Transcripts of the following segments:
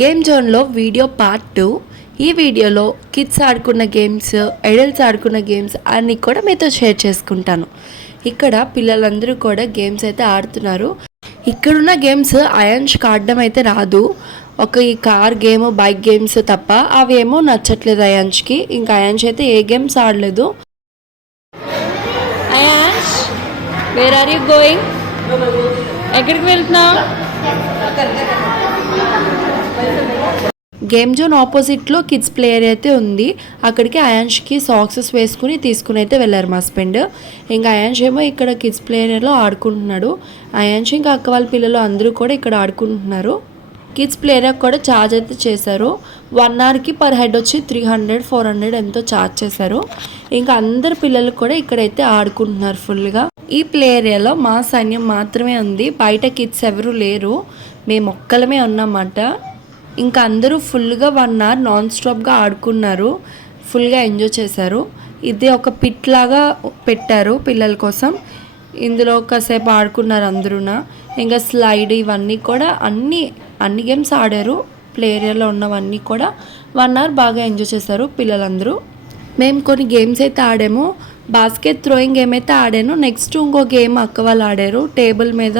Game జోన్లో video part 2. ఈ వీడియోలో కిడ్స్ ఆడుకున్న గేమ్స్, అడల్ట్స్ ఆడుకున్న గేమ్స్ అన్నీ కూడా మీతో షేర్ చేసుకుంటాను. ఇక్కడ పిల్లలందరూ కూడా గేమ్స్ అయితే ఆడుతున్నారు. ఇక్కడున్న గేమ్స్ అయాన్ష్కి ఆడడం అయితే రాదు. ఈ కార్ గేమ్, బైక్ గేమ్స్ తప్ప అవేమో నచ్చట్లేదు అయాన్ష్కి. ఇంకా అయాన్ష్ అయితే ఏ గేమ్స్ ఆడలేదు. Ayansh, where are you going? ఎక్కడికి వెళ్తున్నావు? గేమ్ జోన్ ఆపోజిట్లో కిడ్స్ ప్లే ఏరియా అయితే ఉంది. అక్కడికి అయాన్ష్కి సాక్సెస్ వేసుకుని తీసుకుని అయితే వెళ్ళారు మా హస్బెండ్. ఇంకా అయాన్ష్ ఏమో ఇక్కడ కిడ్స్ ప్లే ఏరియాలో ఆడుకుంటున్నాడు. అయాన్ష్ ఇంకా అక్క వాళ్ళ పిల్లలు అందరూ కూడా ఇక్కడ ఆడుకుంటున్నారు. కిడ్స్ ప్లే ఏరియా కూడా ఛార్జ్ అయితే చేశారు. 1 అవర్కి పర్ హెడ్ వచ్చి 300, 400 ఎంతో ఛార్జ్ చేశారు. ఇంకా అందరు పిల్లలు కూడా ఇక్కడైతే ఆడుకుంటున్నారు ఫుల్గా. ఈ ప్లే ఏరియాలో మా సైన్యం మాత్రమే ఉంది. బయట కిడ్స్ ఎవరు లేరు, మేము ఒక్కలమే ఉన్నమాట. ఇంకా అందరూ ఫుల్గా 1 అవర్ నాన్ స్టాప్గా ఆడుకున్నారు, ఫుల్గా ఎంజాయ్ చేశారు. ఇది ఒక పిట్ లాగా పెట్టారు పిల్లల కోసం. ఇందులో కాసేపు ఆడుకున్నారు అందరూ. ఇంకా స్లైడ్ ఇవన్నీ కూడా అన్ని గేమ్స్ ఆడారు. ప్లే ఏరియాలో ఉన్నవన్నీ కూడా 1 అవర్ బాగా ఎంజాయ్ చేశారు పిల్లలందరూ. మేము కొన్ని గేమ్స్ అయితే ఆడాము. బాస్కెట్ థ్రోయింగ్ గేమ్ అయితే ఆడాను. నెక్స్ట్ ఇంకో గేమ్ అక్క వాళ్ళు ఆడారు, టేబుల్ మీద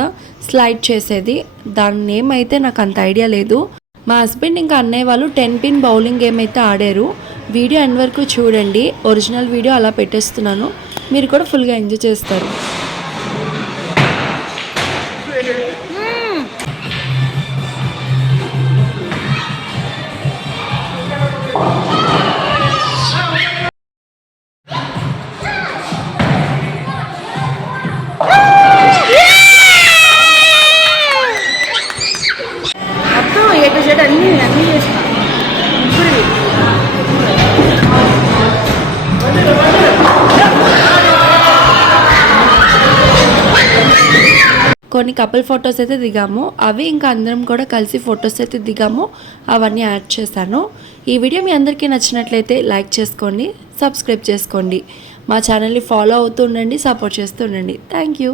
స్లైడ్ చేసేది. దాని నేమ్ అయితే నాకు అంత ఐడియా లేదు. మా హస్బెండ్ ఇంకా అన్నయ్య వాళ్ళు 10 పిన్ బౌలింగ్ గేమ్ అయితే ఆడారు. వీడియో ఎండ్ వరకు చూడండి, ఒరిజినల్ వీడియో అలా పెట్టేస్తున్నాను, మీరు కూడా ఫుల్గా ఎంజాయ్ చేస్తారు. కొన్ని కపుల్ ఫొటోస్ అయితే దిగాము. అవి ఇంకా అందరం కూడా కలిసి ఫొటోస్ అయితే దిగాము. అవన్నీ యాడ్ చేశాను. ఈ వీడియో మీ అందరికీ నచ్చినట్లయితే లైక్ చేసుకోండి, సబ్స్క్రైబ్ చేసుకోండి. మా ఛానల్ని ఫాలో అవుతూ ఉండండి, సపోర్ట్ చేస్తూ ఉండండి. Thank you.